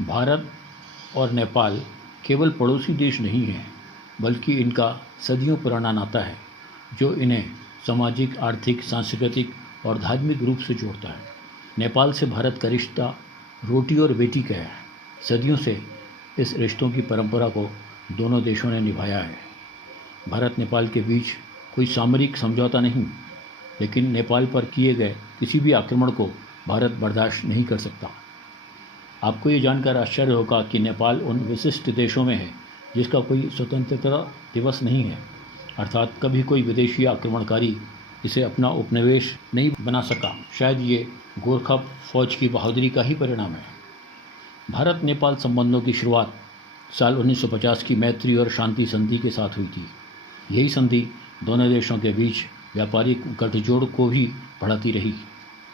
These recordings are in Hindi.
भारत और नेपाल केवल पड़ोसी देश नहीं हैं, बल्कि इनका सदियों पुराना नाता है जो इन्हें सामाजिक, आर्थिक, सांस्कृतिक और धार्मिक रूप से जोड़ता है। नेपाल से भारत का रिश्ता रोटी और बेटी का है। सदियों से इस रिश्तों की परंपरा को दोनों देशों ने निभाया है। भारत नेपाल के बीच कोई सामरिक समझौता नहीं, लेकिन नेपाल पर किए गए किसी भी आक्रमण को भारत बर्दाश्त नहीं कर सकता। आपको ये जानकर आश्चर्य होगा कि नेपाल उन विशिष्ट देशों में है जिसका कोई स्वतंत्रता दिवस नहीं है, अर्थात कभी कोई विदेशी आक्रमणकारी इसे अपना उपनिवेश नहीं बना सका। शायद ये गोरखा फौज की बहादुरी का ही परिणाम है। भारत नेपाल संबंधों की शुरुआत साल 1950 की मैत्री और शांति संधि के साथ हुई थी। यही संधि दोनों देशों के बीच व्यापारिक गठजोड़ को भी बढ़ाती रही।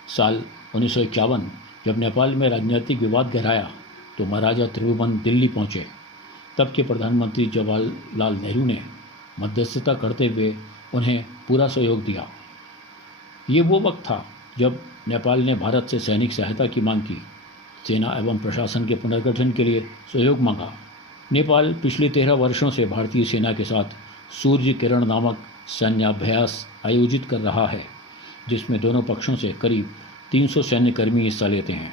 साल 1951 जब नेपाल में राजनीतिक विवाद गहराया तो महाराजा त्रिभुवन दिल्ली पहुंचे। तब के प्रधानमंत्री जवाहरलाल नेहरू ने मध्यस्थता करते हुए उन्हें पूरा सहयोग दिया। ये वो वक्त था जब नेपाल ने भारत से सैनिक सहायता की मांग की, सेना एवं प्रशासन के पुनर्गठन के लिए सहयोग मांगा। नेपाल पिछले 13 वर्षों से भारतीय सेना के साथ सूर्य किरण नामक सैन्याभ्यास आयोजित कर रहा है, जिसमें दोनों पक्षों से करीब 300 सैन्यकर्मी हिस्सा लेते हैं।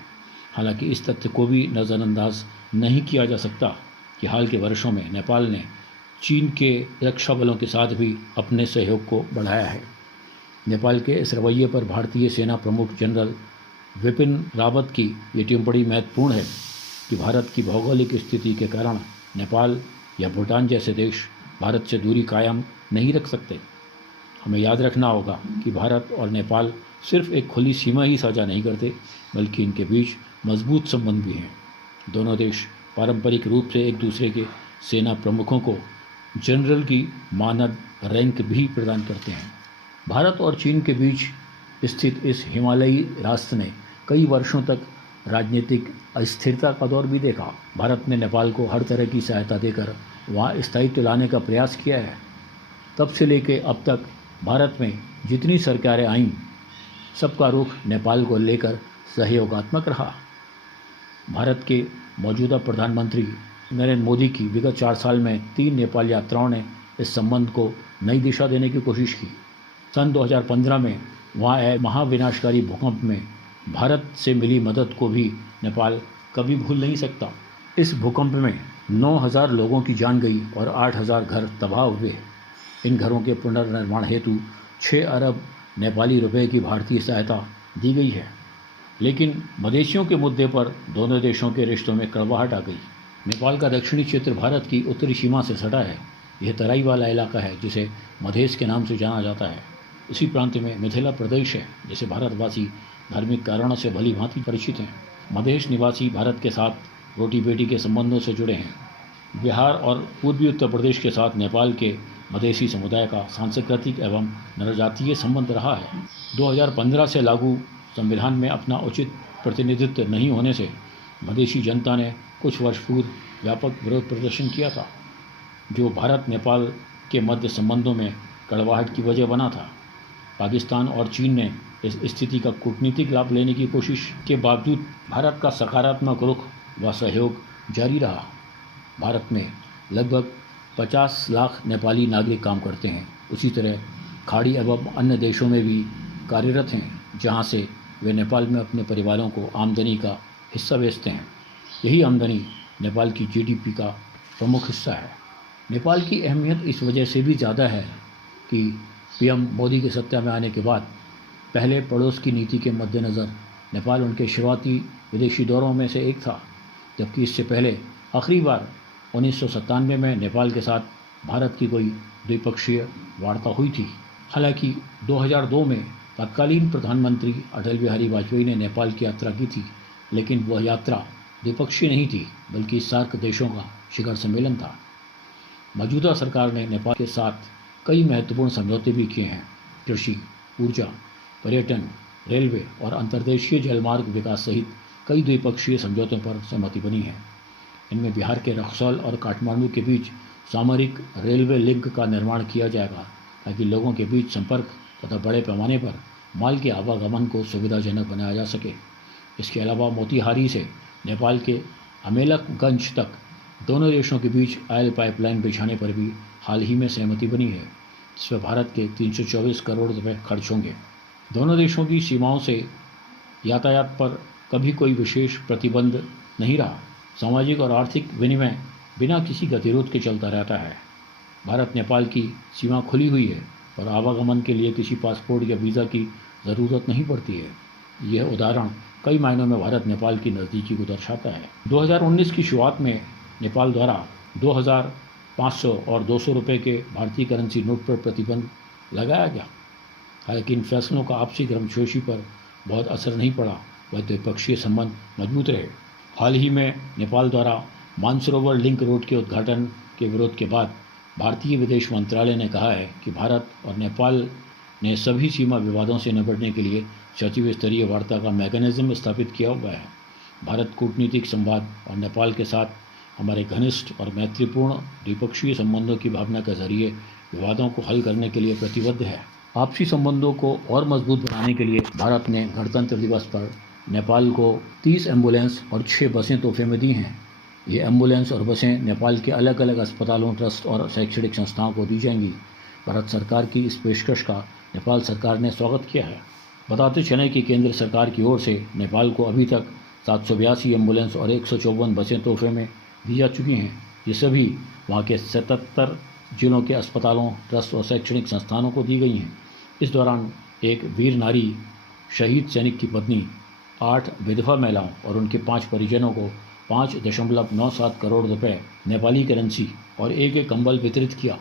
हालांकि इस तथ्य को भी नज़रअंदाज नहीं किया जा सकता कि हाल के वर्षों में नेपाल ने चीन के रक्षा बलों के साथ भी अपने सहयोग को बढ़ाया है। नेपाल के इस रवैये पर भारतीय सेना प्रमुख जनरल विपिन रावत की ये टिप्पणी महत्वपूर्ण है कि भारत की भौगोलिक स्थिति के कारण नेपाल या भूटान जैसे देश भारत से दूरी कायम नहीं रख सकते। हमें याद रखना होगा कि भारत और नेपाल सिर्फ एक खुली सीमा ही साझा नहीं करते, बल्कि इनके बीच मजबूत संबंध भी हैं। दोनों देश पारंपरिक रूप से एक दूसरे के सेना प्रमुखों को जनरल की मानद रैंक भी प्रदान करते हैं। भारत और चीन के बीच स्थित इस हिमालयी रास्ते ने कई वर्षों तक राजनीतिक अस्थिरता का दौर भी देखा। भारत ने नेपाल को हर तरह की सहायता देकर वहाँ स्थायित्व लाने का प्रयास किया है। तब से लेकर अब तक भारत में जितनी सरकारें आईं, सबका रुख नेपाल को लेकर सहयोगात्मक रहा। भारत के मौजूदा प्रधानमंत्री नरेंद्र मोदी की विगत 4 साल में 3 नेपाल यात्राओं ने इस संबंध को नई दिशा देने की कोशिश की। सन 2015 में वहाँ आए महाविनाशकारी भूकंप में भारत से मिली मदद को भी नेपाल कभी भूल नहीं सकता। इस भूकंप में 9,000 लोगों की जान गई और 8,000 घर तबाह हुए। इन घरों के पुनर्निर्माण हेतु 6 अरब नेपाली रुपए की भारतीय सहायता दी गई है। लेकिन मदेशियों के मुद्दे पर दोनों देशों के रिश्तों में कड़वाहट आ गई। नेपाल का दक्षिणी क्षेत्र भारत की उत्तरी सीमा से सटा है। यह तराई वाला इलाका है जिसे मधेश के नाम से जाना जाता है। इसी प्रांत में मिथिला प्रदेश है, जिसे भारतवासी धार्मिक कारणों से भली भांति परिचित हैं। मधेश निवासी भारत के साथ रोटी बेटी के संबंधों से जुड़े हैं। बिहार और पूर्वी उत्तर प्रदेश के साथ नेपाल के मधेसी समुदाय का सांस्कृतिक एवं जनजातीय संबंध रहा है। 2015 से लागू संविधान में अपना उचित प्रतिनिधित्व नहीं होने से मधेसी जनता ने कुछ वर्ष पूर्व व्यापक विरोध प्रदर्शन किया था, जो भारत नेपाल के मध्य संबंधों में कड़वाहट की वजह बना था। पाकिस्तान और चीन ने इस स्थिति का कूटनीतिक लाभ लेने की कोशिश के बावजूद भारत का सकारात्मक रुख व सहयोग जारी रहा। भारत में लगभग 50 लाख नेपाली नागरिक काम करते हैं। उसी तरह खाड़ी एवं अन्य देशों में भी कार्यरत हैं, जहां से वे नेपाल में अपने परिवारों को आमदनी का हिस्सा बेचते हैं। यही आमदनी नेपाल की जीडीपी का प्रमुख हिस्सा है। नेपाल की अहमियत इस वजह से भी ज़्यादा है कि पीएम मोदी के सत्ता में आने के बाद पहले पड़ोस की नीति के मद्देनज़र नेपाल उनके शुरुआती विदेशी दौरों में से एक था, जबकि इससे पहले आखिरी बार 1997 में नेपाल के साथ भारत की कोई द्विपक्षीय वार्ता हुई थी। हालांकि 2002 में तत्कालीन प्रधानमंत्री अटल बिहारी वाजपेयी ने नेपाल की यात्रा की थी, लेकिन वह यात्रा द्विपक्षीय नहीं थी, बल्कि सार्क देशों का शिखर सम्मेलन था। मौजूदा सरकार ने नेपाल के साथ कई महत्वपूर्ण समझौते भी किए हैं। कृषि, ऊर्जा, पर्यटन, रेलवे और अंतर्देशीय जलमार्ग विकास सहित कई द्विपक्षीय समझौतों पर सहमति बनी है। इनमें बिहार के रक्सौल और काठमांडू के बीच सामरिक रेलवे लिंक का निर्माण किया जाएगा, ताकि लोगों के बीच संपर्क तथा बड़े पैमाने पर माल के आवागमन को सुविधाजनक बनाया जा सके। इसके अलावा मोतिहारी से नेपाल के अमेलकगंज तक दोनों देशों के बीच ऑयल पाइपलाइन बिछाने पर भी हाल ही में सहमति बनी है, जिसमें भारत के 324 करोड़ रुपए खर्च होंगे। दोनों देशों की सीमाओं से यातायात पर कभी कोई विशेष प्रतिबंध नहीं रहा। सामाजिक और आर्थिक विनिमय बिना किसी गतिरोध के चलता रहता है। भारत नेपाल की सीमा खुली हुई है और आवागमन के लिए किसी पासपोर्ट या वीज़ा की ज़रूरत नहीं पड़ती है। यह उदाहरण कई मायनों में भारत नेपाल की नज़दीकी को दर्शाता है। 2019 की शुरुआत में नेपाल द्वारा 2500 और 200 रुपये के भारतीय करेंसी नोट पर प्रतिबंध लगाया गया। हालांकि इन फैसलों का आपसी गर्मजोशी पर बहुत असर नहीं पड़ा व द्विपक्षीय संबंध मजबूत रहे। हाल ही में नेपाल द्वारा मानसरोवर लिंक रोड के उद्घाटन के विरोध के बाद भारतीय विदेश मंत्रालय ने कहा है कि भारत और नेपाल ने सभी सीमा विवादों से निपटने के लिए सचिव स्तरीय वार्ता का मैकेनिज्म स्थापित किया हुआ है। भारत कूटनीतिक संवाद और नेपाल के साथ हमारे घनिष्ठ और मैत्रीपूर्ण द्विपक्षीय संबंधों की भावना के जरिए विवादों को हल करने के लिए प्रतिबद्ध है। आपसी संबंधों को और मजबूत बनाने के लिए भारत ने गणतंत्र दिवस पर नेपाल को 30 एम्बुलेंस और 6 बसें तोहफे में दी हैं। ये एम्बुलेंस और बसें नेपाल के अलग अलग अस्पतालों, ट्रस्ट और शैक्षणिक संस्थाओं को दी जाएंगी। भारत सरकार की इस पेशकश का नेपाल सरकार ने स्वागत किया है। बताते चलें कि केंद्र सरकार की ओर से नेपाल को अभी तक 782 एम्बुलेंस और 154 बसें तोहफे में दी जा चुकी हैं। ये सभी वहाँ के 77 जिलों के अस्पतालों, ट्रस्ट और शैक्षणिक संस्थानों को दी गई हैं। इस दौरान एक वीर नारी, शहीद सैनिक की पत्नी, 8 विधवा महिलाओं और उनके 5 परिजनों को 5.97 करोड़ रुपए नेपाली करेंसी और एक कंबल वितरित किया।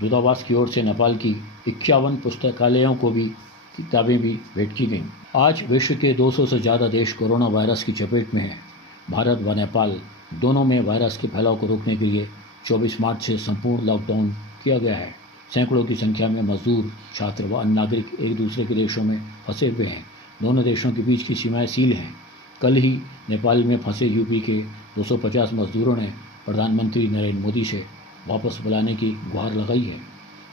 दूतावास की ओर से नेपाल की 51 पुस्तकालयों को भी किताबें भी भेंट की गईं। आज विश्व के 200 से ज़्यादा देश कोरोना वायरस की चपेट में हैं। भारत व नेपाल दोनों में वायरस के फैलाव को रोकने के लिए 24 मार्च से संपूर्ण लॉकडाउन किया गया है। सैकड़ों की संख्या में मजदूर, छात्र व अन्य नागरिक एक दूसरे के देशों में फंसे हुए हैं। दोनों देशों के बीच की सीमाएं सील हैं। कल ही नेपाल में फंसे यूपी के 250 मजदूरों ने प्रधानमंत्री नरेंद्र मोदी से वापस बुलाने की गुहार लगाई है।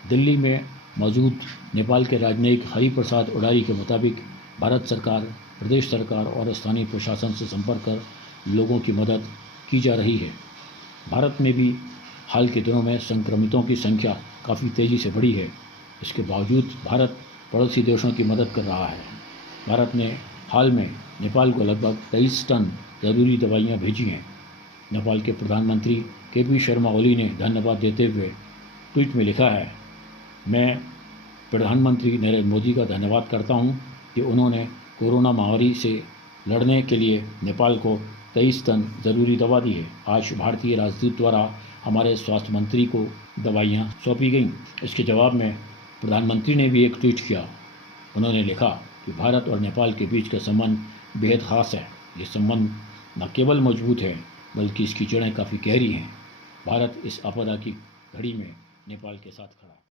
दिल्ली में मौजूद नेपाल के राजनयिक हरिप्रसाद उडारी के मुताबिक भारत सरकार, प्रदेश सरकार और स्थानीय प्रशासन से संपर्क कर लोगों की मदद की जा रही है। भारत में भी हाल के दिनों में संक्रमितों की संख्या काफ़ी तेज़ी से बढ़ी है। इसके बावजूद भारत पड़ोसी देशों की मदद कर रहा है। भारत ने हाल में नेपाल को लगभग 23 टन ज़रूरी दवाइयाँ भेजी हैं। नेपाल के प्रधानमंत्री के.पी. शर्मा ओली ने धन्यवाद देते हुए ट्वीट में लिखा है, मैं प्रधानमंत्री नरेंद्र मोदी का धन्यवाद करता हूं कि उन्होंने कोरोना महामारी से लड़ने के लिए नेपाल को 23 टन ज़रूरी दवा दी है। आज भारतीय राजदूत द्वारा हमारे स्वास्थ्य मंत्री को दवाइयाँ सौंपी गईं। इसके जवाब में प्रधानमंत्री ने भी एक ट्वीट किया। उन्होंने लिखा कि भारत और नेपाल के बीच का संबंध बेहद ख़ास है। ये संबंध न केवल मजबूत है बल्कि इसकी जड़ें काफ़ी गहरी हैं। भारत इस आपदा की घड़ी में नेपाल के साथ खड़ा है।